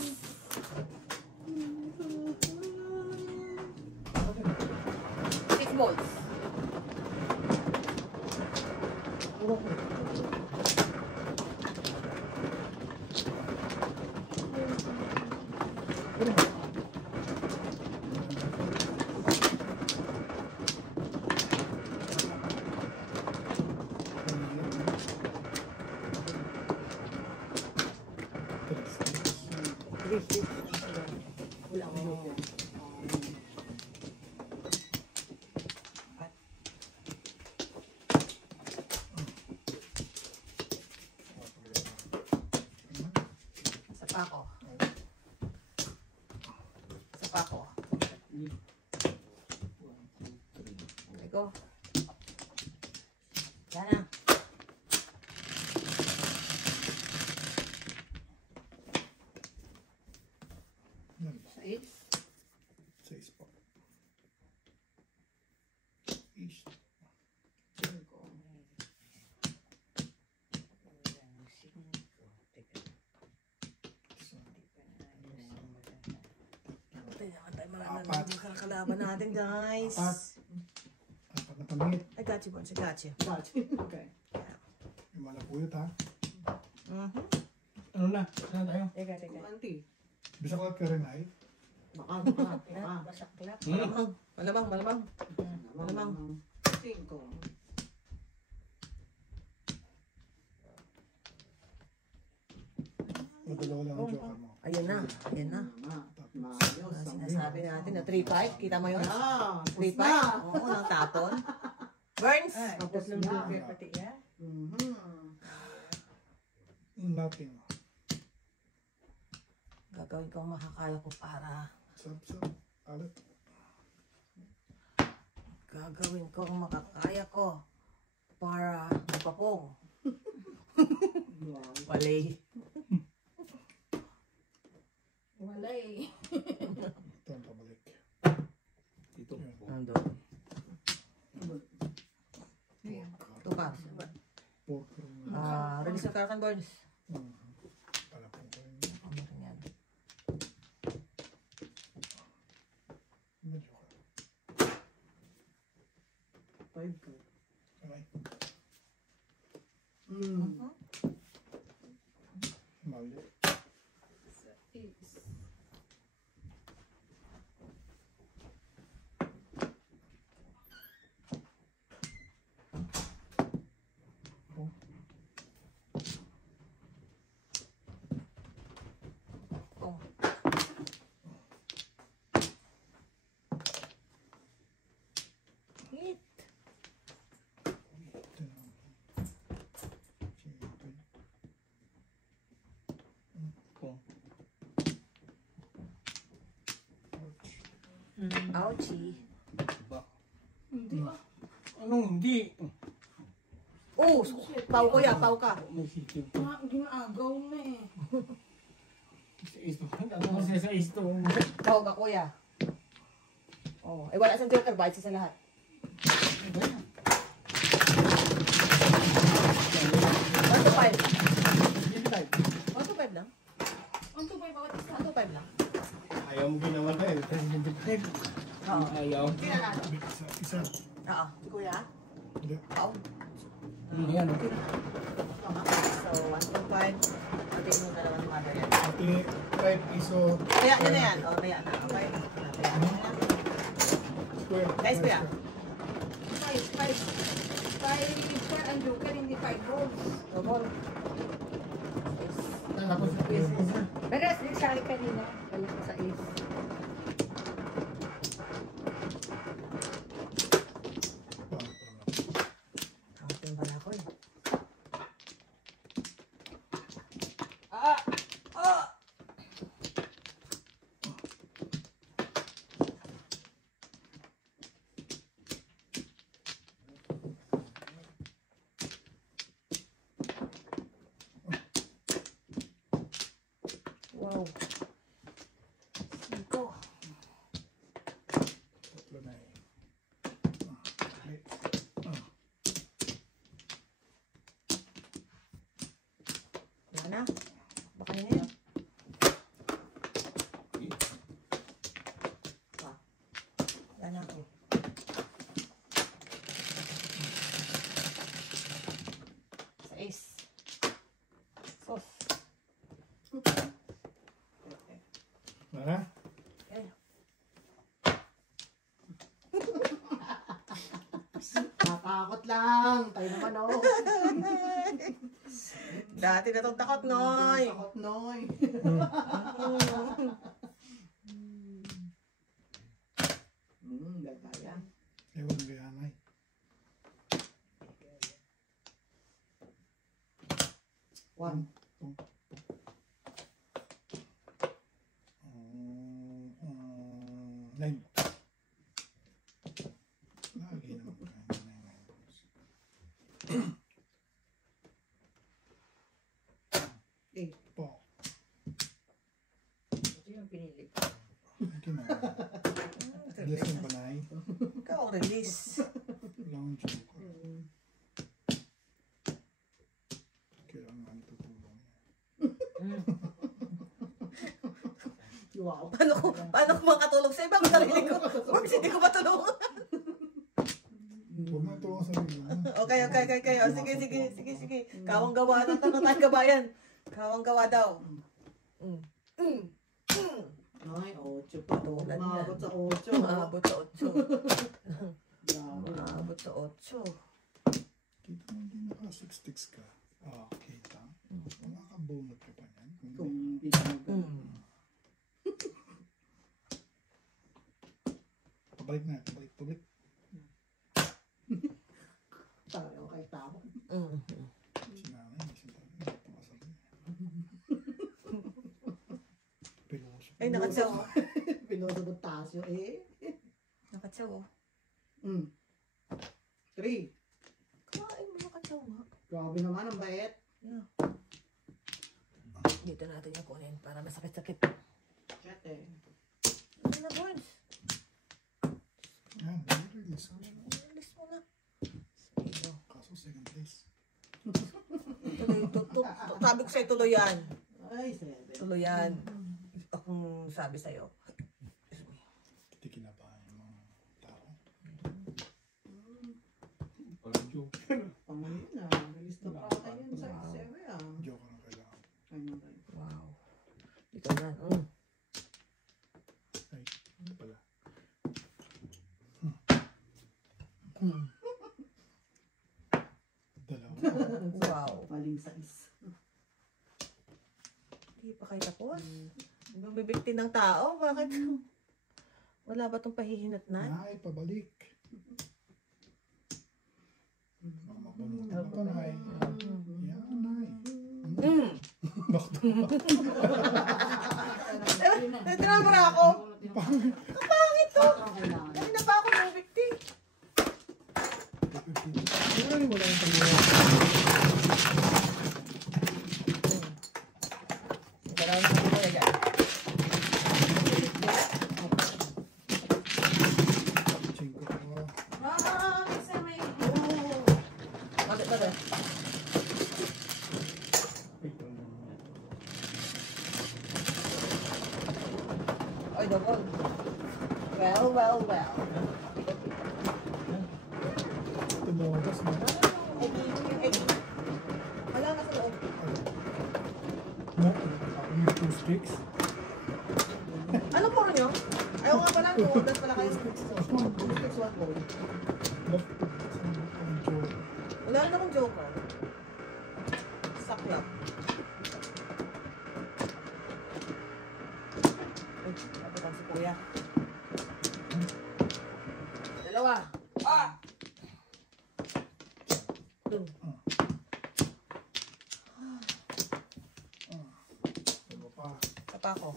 6 volts. Wala mo. Sa pako. Sa pako. There go. Yan na. Yan ba? 6. 6 po. East. Apat. Kalaban natin, guys. Apat na pamit. I got you, Bones. I got you. Okay. Yung malapuyot ha. Ano na? Saan tayo? Teka, teka. Auntie. Bisa ko ka rin ay. Baka. Masaklap. Malamang. Malamang. 5. Madalawa lang ang joker mo. Ayun na. Maayos. Sinasabi natin na 3-5. Kita mo yun? Ah, 3-5? Oo, nang tapon. Burns! Tapos lang joker pati yan. Nothing. Gagawin ko ang makakaya ko para... Sab. Alat. Gagawin ko ang makakaya ko para magpapong. Walay. Wala eh. Ito ang pabalik. Dito. Nandun. Ito pa. Porker. Release ng Karakan Burns. Palapong ko rin. Ano rin yan? Medyo ka. 5 ka. Aray. Mhm. Mali. Oh. Hit. Ouchie. Hindi. Anong hindi? Oh, pau ko ya, pau ka. May sikip. Ginagaw na eh. Sa isto. Ano siya sa isto? Pau ka kuya. Oh, eh wala isang joker, bayad siya sa lahat. 1 to 5. 1 to 5 lang. 1 to 5 bawat isa. 1 to 5 lang. Ayaw mo ginawa na eh. Oo. Ayaw. Isa. Oo. Kuya? Hindi. Oo. Ayan. So, 1 to 5. Pati mo na naman yung mother yan. Pati 5 piso. Kaya nyo na yan. O, kaya na. Okay. Kaya nyo na. Square. Guys, kuya. 5 for ang joker, hindi 5 rolls. Double. Tapos Pero din sa akin kanina, balik ko sa is. Kamutin pala ko eh. Wow. Cinco. Tatlo na eh. Wala na. Baka yun yan. Wala na ako. Sa is. Sos. Wala? Eh. Natakot lang. Tayo naman oh. Dati na itong takot, Noy. Takot noy. Gagaya. Ewan gayanay. One. Nine. Lagi naman kayo na nine. Po. Ito yung pinili ko. Ito na. Alas ng panay. Ikaw ang release. Wala akong joke. Kailangan tutulong. Wow. Paano ko makatulong sa ibang sarili ko? Works, hindi ko matulungan. Huwag mo tulong sa sarili mo. Okay. O, sige. Kawang gawa na tayo kabayan. Kawang gawa daw. Ay, 8 pa. Tulad Umabot yan. sa 8. Maabot sa 8. Grabe. Maabot sa 8. Kita mo hindi naka 6 sticks ka. Ah, kita. Makakabunot ka pa niyan. Kung hindi ka Pabalik na. Pabalik. tayo kay tao. Sinanay. Sinanay. Pumasal niya. Piloso. Ay, nakatsaw. Pinosagot tasyo eh. Nakatsaw. 3. Kain mo nakatsaw nga. Grabe naman ang bait. Dito natin yung kunin para masakit-sakit. 7. Ano na, Bones? Yan. Release ko siya. Release mo na. Sige. Kaso second place. Sabi ko sa'yo, tuloy yan. Ay, 7. Tuloy yan. Akong sabi sa'yo. Hindi kinabahan yung mga tao. Pangalit na. Bilis na pa tayo yun sa Xewe ah. Joke na kailangan. Ay, naman. Wow. Ikaw na. Ay, ano pala? Dalawa. Wow. Maling size. Hindi pa kayo tapos. Bibigti ng tao. Bakit? Wala ba itong pahihinatnan? Nay, pabalik. Mabunot na pa, Nay. Yan, Nay. Bakit? Tinamura ako. Pangit to. Ay, wala yung pag-iwa. Dalawang sa kuya dyan. Cinco ko. Isa may... Bakit ba? Ay, double. Well. Tumabas na. Wala na sa loob. No, ako yung two sticks. Ano po nyo? Ayaw nga pala, two pala kayo. Two sticks, one gold. Wala na akong joker. Saklap. Ay, napitan si kuya. Dalawa. Dun. Ano pa? Sapa ko.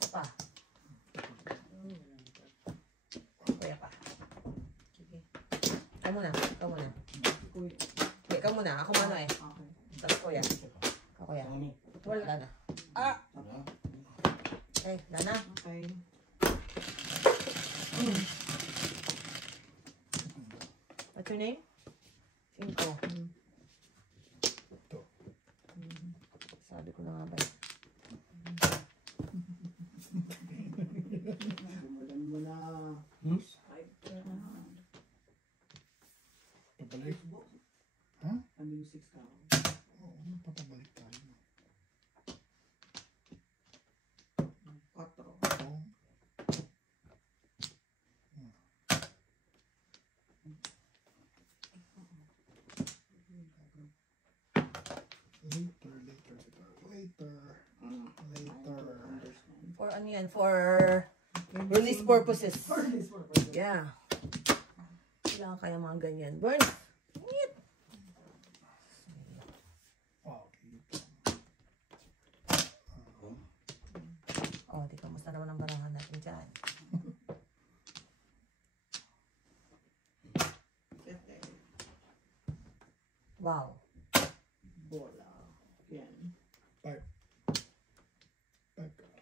Sapa. Kuya pa. Sige. Ikaw muna. Ikaw muna. Ako muna eh. Tapos kuya. Ako kuya. Wala na. Okay, wala na. Okay. What's your name? Cinco. Ito. Sabi ko na nga ba eh. Walan mo na. Pabalik. Ha? Ano yung 6 ka? Oo, papabalik tayo. 4. Oo. Later. For ano yan? For release purposes. Yeah. Kailangan kaya mga ganyan. Burn! Ngit! Oh, di kamusta naman ang barahan natin dyan. Wow. Bola. Yan. Five. Five. Okay.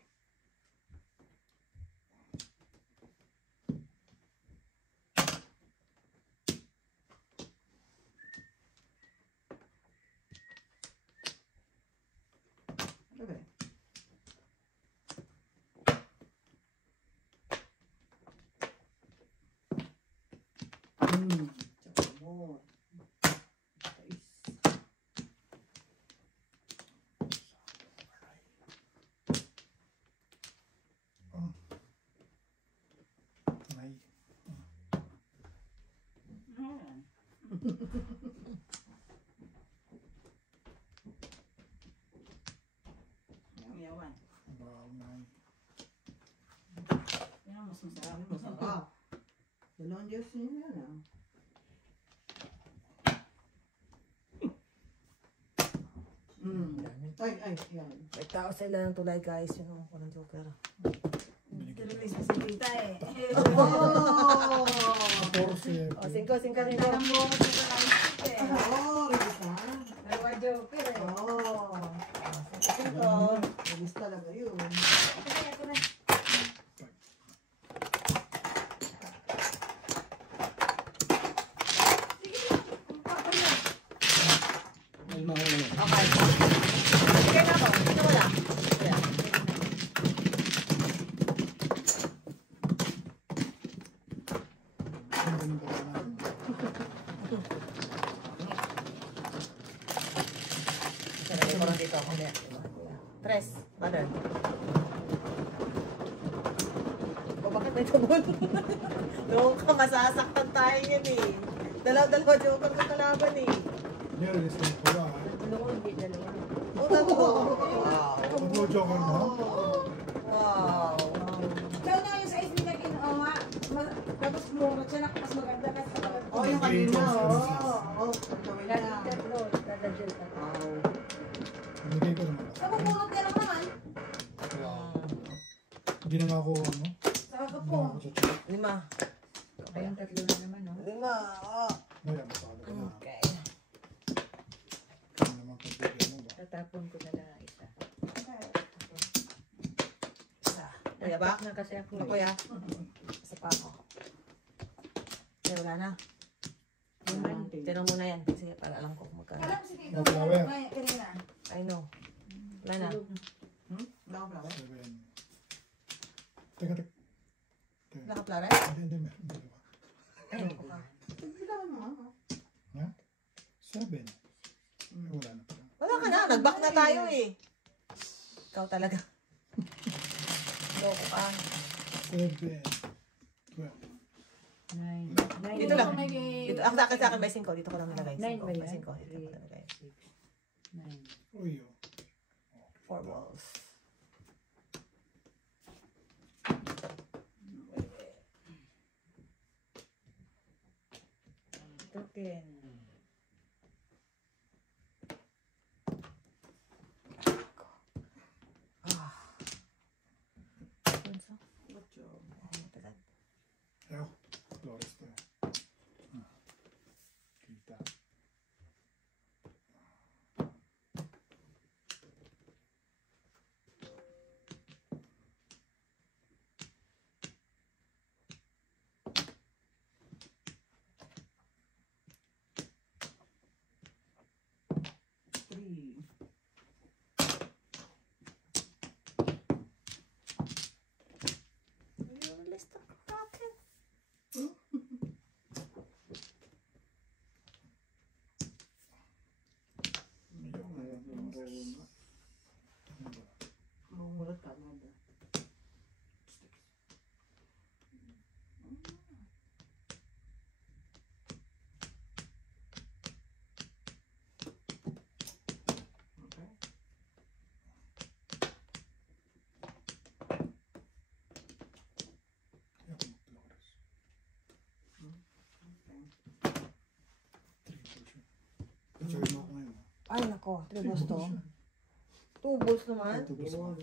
Tsaka mo. Guys. Nay. Yawan. Wow, nay. Yan ang mas masarap. Masarap. Dalawang Diyos niya na. Ay, yan. May tao sa ilan ng tulay guys. Yun ang ako ng joker. Release na si Tita eh. Oh! 14. Oh, 5. Alam mo, Tita Kaisip eh. Oh, release na. Dalawa joker eh. Oh. Ito. Release talaga yun. Ito na. Okay. Sige na ako. Sino wala? Kuya. Ang ganda na. Sarili ko lang dito. Hindi. 3. Mother. O bakit may tubol? Noong ka masasaktan tayo yan eh. Dalawa joker ko kalaban eh. Hindi, release ko pala. O tatlo. Wow. Tatlo joker mo? Wow. Ikaw na yung size nila kinuha. Tapos mura siya na mas maganda ka sa Oh, yung kanina. Oh, oh. Gawin na. tatlo. Dadadyan ka. Wow. Binigay ko naman. Kapag bunot ka lang naman. Wow. Hindi na nga ako, ano? Saka Hindi po. na ako sa 5. Kayong tatlo na naman, no? 5. Oh. Wala, masalo ka na. Okay. Kaya naman pagbigyan mo ba? Tatapon ko na lang ang isa. Kuya ba? Na kasi ako. Ako ya. Isa pa ako. Okay, wala na. Tinong muna yan. Sige, para alam ko kung magkano. Alam si Tito. No flower. Kanina. I know. Wala na. Wala akong flower. 7. Teka. Wala ka plare? Hindi, meron dalawa. Ayun ko ka. Bilangan mo, ha? Ha? 7. Wala na pala. Wala ka na. Nag-back na tayo eh. Ikaw talaga. Loko ka. 7. 12. 9. Dito lang. Dito. Ako sa akin by 5. Dito ko lang nilagay. 9 ba 5. yan? By 5. Dito ko nilagay. 9. Uy, oh. 4 balls. Token. Punso. Good job. Ayaw. Flores to. Kita. Three. Your list of broken. Mumulat ka na ba? Okay. Ayaw ko mag-Flores. Okay. 3 portion. Picture mo ako ngayon. Ay, nako. 3 balls to. 2 balls naman. Ito gusto ko.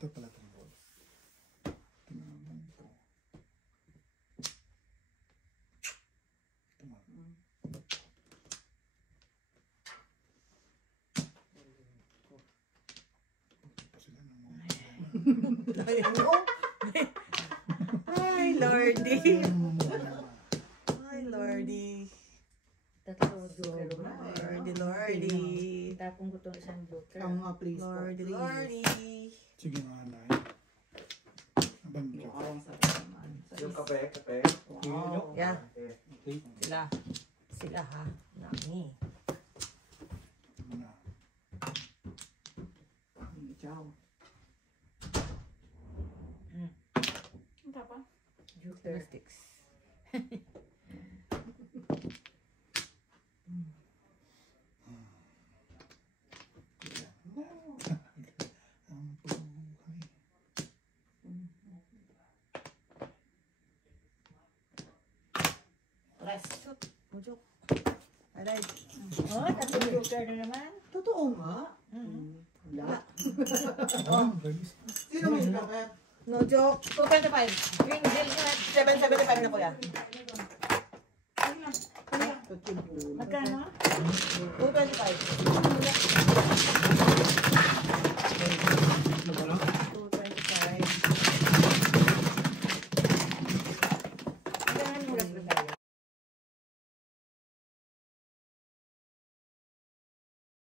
Ito pala 3 ball. Ito naman ito. Ito naman. Buti pa sila ng mga Ayun mo. Ay, Lordy. Ay, Lordy. Tatlo joker. Lordy, Lordy. Tapon ko itong isang joker. Ang mga please po. Lordy, Please. Lordy. Sige mga nai. Abang Yung joke. awang sa naman. Yung kape. Wow. Yeah. Okay. Sila. Sila ha. Nami. Ito na. Ciao. Ang tapa. Joker. Sticks. Ang buhay. Rest. Mujuk. Alright. Oh, tatlo joker na naman. Totoo nga? Wala. Ah, release. Sino may joker? No joke. 225. Green bill na. 775 na kuya. Magkano? 225.